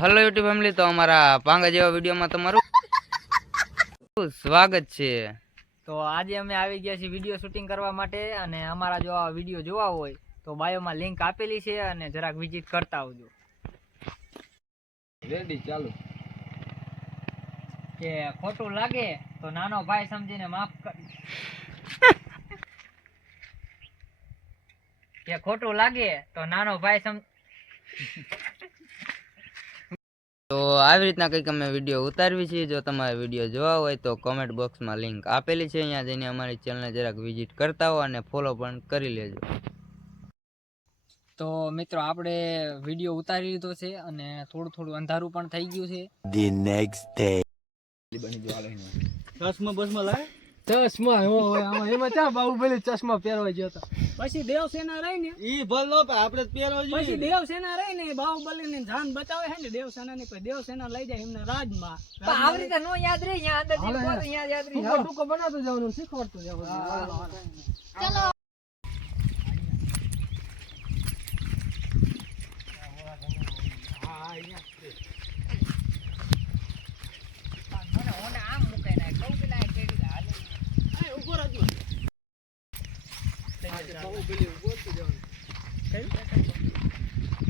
Hello YouTube family, તો અમારા પાંગા જેવા વિડીયોમાં તમારું સ્વાગત છે। તો આજે અમે આવી ગયા છીએ વિડીયો શૂટિંગ કરવા માટે, અને અમારા જો આ વિડીયો જોવા હોય તો બાયોમાં લિંક આપેલી છે, અને જરાક વિઝિટ કરતા આવજો। રેડી ચાલુ। કે ખોટું લાગે તો નાનો ભાઈ સમજીને માફ કર કે ખોટું લાગે તો નાનો ભાઈ તો આવી રીતના કંઈક અમે વિડીયો ઉતારવી છે। જો તમારે વિડીયો જોવા હોય તો કોમેન્ટ બોક્સમાં લિંક આપેલી છે, અહીંયા જઈને અમારી ચેનલને જરાક વિઝિટ કરતા હો અને ફોલો પણ કરી લેજો। તો મિત્રો આપણે વિડીયો ઉતારી લીધો છે, અને થોડું થોડું અંધારું પણ થઈ ગયું છે। The next day. ચશ્મા એમાં ચા બાહુબલી ચશ્મા પહેરવા ગયો હતો, પછી દેવસેના રહી ને ઈ ભલો આપણે પહેરવા જોઈએ, પછી દેવસેના રહી ને બાહુબલી ની જાન બચાવે છે ને દેવસેના ની, પછી દેવસેના લઈ જાય એમને રાજમાં। આવી રીતે નો યાદ રહે, અહીંયા અંદર યાદ રહે, ટૂંકો બનાવતું જવાનું, શીખવાડતું જવાનું। ચલો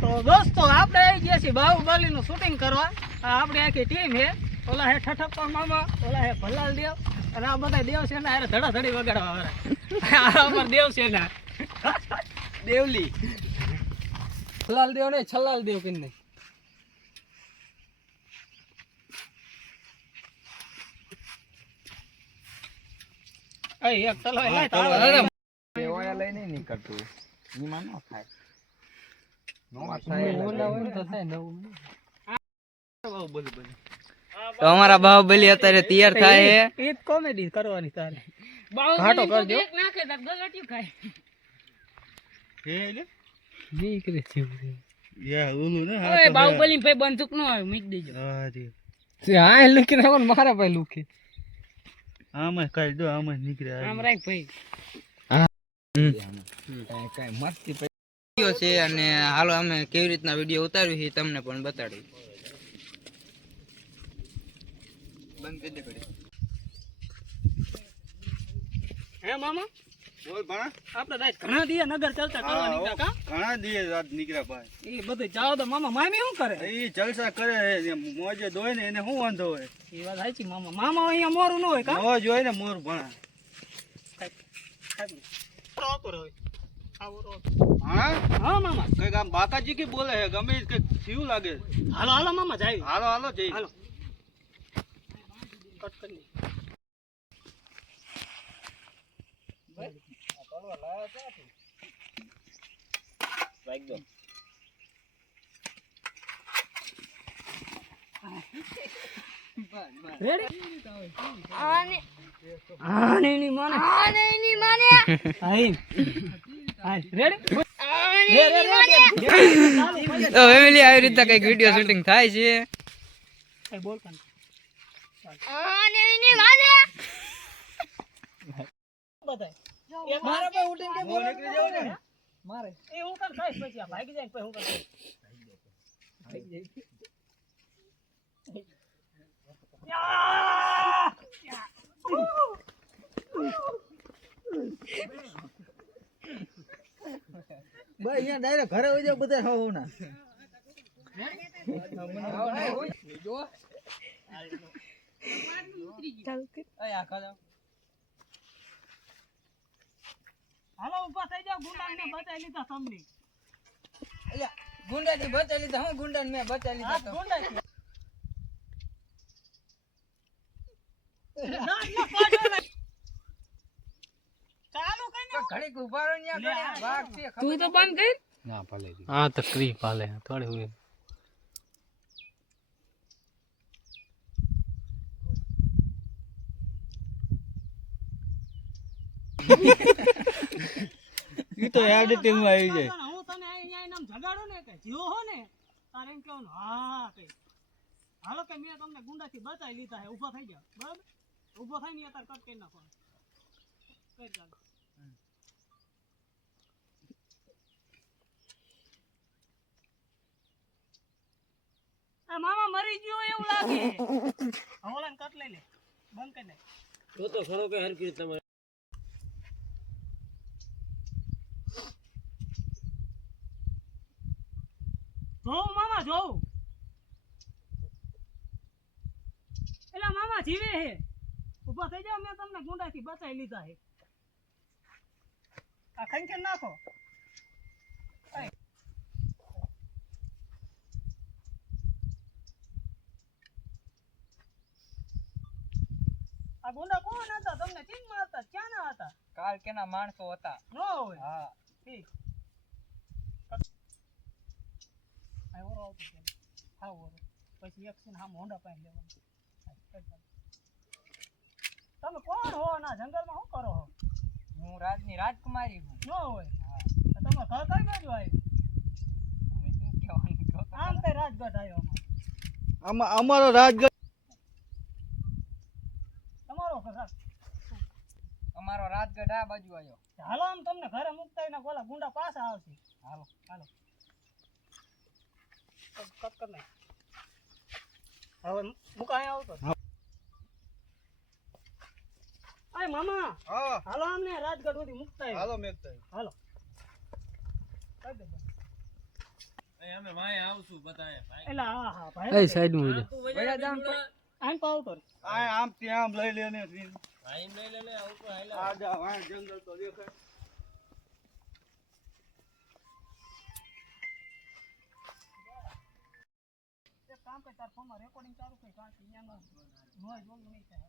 તો દોસ્તો આપણે આવી ગયા છીએ બાહુબલી નું શૂટિંગ કરવા। આપણી આખી ટીમ હે, ઓલા હે ઠઠપ્પા મામા, ઓલા હે ભલાલ દેવ, અને આ બધા દેવસેના હારે ધડાધડી વગાડવા વાળા। અમાર દેવસેના દેવલી ભલાલ દેવ ને છલાલ દેવ કઈ નહીં। એક તલવાર લાય તાળો ઓયા લઈ નહીં નીકળતું, ઈમાં ન થાય, તો અમારા બાહુબલી અત્યારે તૈયાર થાય છે। ઈ કોમેડી કરવાની તારે, ઘાટો કરજો એક નાખે તો ગલટિયું ખાય હે લે નીકળે છે યા ઓલું ને હા ઓય બાહુબલી ભાઈ બંદૂક નો આવે મૂકી દેજો। હા રે આ લુકી નાખો મારા ભાઈ લુકી આમાં કાઈ દો, આમાં નીકળે આમ રાખ ભાઈ। કઈ મસ્તી વિડીયો છે, અને હાલો અમે કેવી રીતના વિડીયો ઉતાર્યું છે તમને પણ બતાડી। બંધ કરી દે ઘડી। હે મામા બોલ ભણા, આપણે રાત ઘણા દિયા નગર ચર્ચા કરવા નીકળ્યા કા? ઘણા દિયે રાત નીકળ્યા ભાઈ। એ બધું જાવ તો મામા મામી શું કરે? એ જલસા કરે છે, મોજે દોય ને એને શું વાંધો હોય? એ વાત સાચી મામા, મામા અહીંયા મોરું ન હોય કા? મોજ હોય ને મોર ભણા। હા હા મામા, કઈક આમ બાકાજી કી બોલે છે, ગમે એ કઈક થયું લાગે। હાલો હાલો મામા જાય, હાલો હાલો જઈ હાલો કટ કરી તો ફેમિલી આવી રીતના કંઈક વિડીયો શૂટિંગ થાય છે। મારે એ હું કર ખાઈશ, પછી આ ભાગી જાય પછી હું કર ભાઈ અહીંયા ડાયરેક્ટ ઘરે હોય જાવ બધા હાવ ના હાલો ઉભા થઈ જાવ, ગુંડા ને બચાવી લીધા તમને। ગુંડા થી બચાવી લીધા, હું ગુંડા મેં બચાવી લીધા તો ગુંડા ચાલુ કઈ ઘડીક ઉભા રહો ને, વાઘ છે તું તો બંધ કર ના ભલે। હા તો ક્રી પાલે થોડી હોય ઈ તો એડિટિંગ માં આવી જાય। હું તને અહીંયા નામ જગાડું ને કે જીવો હો ને તારે એમ કહેવાનું હા કે હાલો કે મેં તમને ગુંડાથી બચાવી લીધા હે, ઊભા થઈ જાવ બરાબર, ઊભો થાય ને અત્યારે કટ કરી નાખો કરી ચાલો। આ મામા મરી ગયો એવું લાગે. હવલાન કટ લઈ લે. બંધ કરી દે. તો ખરો કે હરકી તમે જોઉં મામા જોઉં. એલા મામા જીવે હે. ઊભા થઈ જાવ, મેં તમને ગુંડાથી બચાવી લીધા હે. આ ખંચન નાખો. આ ગુંડા કોણ હતા? તમને કેમ મારતા? ક્યાં ના હતા? કાલ કેના માણસો હતા. નો હોય. હા. ઠીક. આ ઓરો આવતો છે. હા ઓરો. પછી એક છે ને આમ હોંડા પાઈ લેવાનું. તમે કોણ હો? ના જંગલમાં શું કરો છો? હું રાજની રાજકુમારી છું. નો હોય. હા. તમે ઘર કઈ બાજુ આવ્યું? હવે શું કહેવાનું કહો તો આમ કઈ રાજગઢ આવ્યો અમારો. અમારો રાજગઢ તમારો ઘર. અમારો રાજગઢ આ બાજુ આવ્યો. હાલો આમ તમને ઘરે મુકતા ને ઓલા ગુંડા પાછા આવશે. હાલો. હાલો. કટ કર નાખ. હવે મુકા અહીંયા આવતો. આય મામા. હા હાલો આમને રાજગઢ સુધી મુકતા આવ્યો. હાલો મેકતા હાલો. કઈ દે બંધ. અમે વાય આવશું બતાય ભાઈ એલા હા હા ભાઈ. સાઈડ માં વયા જાવ તો આમ તો આવતો રે. આમ ત્યાં લઈ લેને ભાઈ લઈ લે આવતો હાલ આ જા વાય જંગલ તો દેખાય એક કામ કર, તાર ફોનમાં રેકોર્ડિંગ ચાલુ કર, કારણ કે અહીંયા નોઈઝ બોલ નહીં થાય.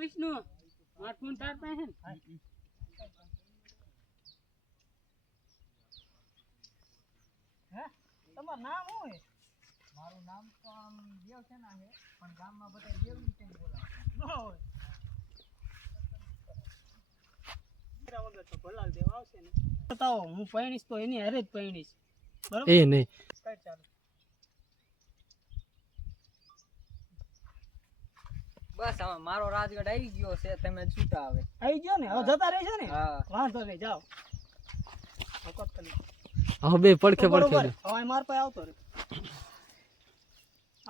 વિષ્ણુ માર ફોન તાર પાસે હે ને? હે તમારું નામ શું છે? મારું નામ તો આમ દેવસેના છે, પણ ગામમાં બધા દેવની કેમ બોલાવે. ન હોય. એના વગર તો ભલાલ દેવ આવશે ને. બતાવો, હું પૈણીશ તો એની હારે જ પૈણીશ. બરોબર? એ નહીં કઈ ચાલુ. બસ હવે મારો રાજગઢ આવી ગયો છે, તમે છૂટા આવે. આવી ગયો ને? હવે જતા રહેશે ને? હા. વાંધો નહીં, જાઓ. વખત કરી. હવે બે પડખે બરોબર. પડખે હવે અહીં માર પાસે આવતો રે.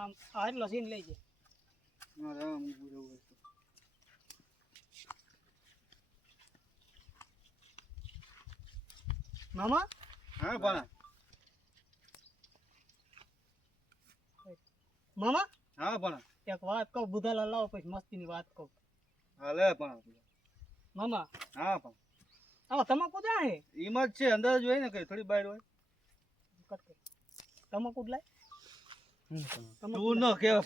આમ આ એટલો સીન લઈ જાય. મામા હા પણ મામા હા પણ એક વાત કહું, બુધાલાલ લાવો પછી મસ્તીની વાત કહું. હાલે પણ મામા હા પણ આમાં તમાકુ ક્યાં હે? ઈમાં જ છે અંદર જ હોય ને કઈ થોડી બહાર હોય કટ કર. તમાકુ જ લાય. તમાકુ તું લાય. ન કેવા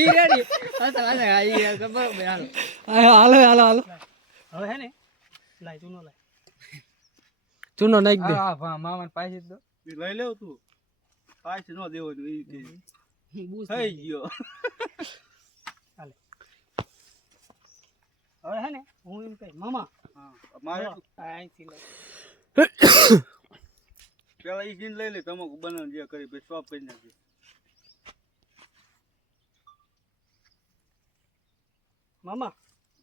ઈ રેડી. હાલે હાલો. હાલો હાલો હાલો હવે હે ને લાય, તું નો લાય. ચૂનો નાખ દે હા મામા પાસે દો. લઈ લેવ તું પાછી ન દેવો ઈ કે થઈ ગયો હાલે. હવે હે ને હું એમ કહી, મામા હા મારે અહીંથી લઈ. પેલા ઈ જીન લઈ લે તમાકુ બનાવ જે કરી પછી સ્ટોપ કરી નાખી મામા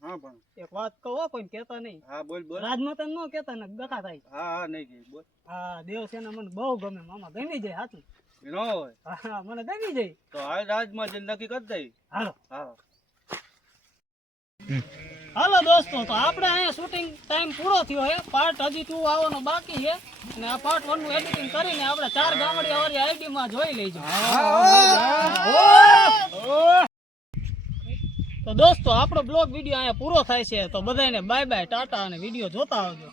હા પણ એક વાત કહો, કોઈ કહેતા નહીં. હા બોલ બોલ રાજમાતા ન કહેતા ને ગકા થાય. હા હા નહીં ગઈ બોલ હા દેવસેના મને બહુ ગમે મામા, ગમી જાય સાચું. ન હોય હા મને ગમી જાય. તો હાલ રાજમાં જઈને નક્કી કરી દઈ હાલો હા હાલો દોસ્તો, તો આપણે અહીંયા શૂટિંગ ટાઈમ પૂરો થયો છે. પાર્ટ હજી 2 આવવાનો બાકી છે અને આ પાર્ટ 1 નું એડિટિંગ કરીને આપણે 4 ગામડિયા વાળી આઈડી માં જોઈ લેજો. તો દોસ્તો આપણો બ્લોગ વિડીયો અહીંયા પૂરો થાય છે. તો બધાને બાય બાય, ટાટા, અને વિડીયો જોતા આવજો.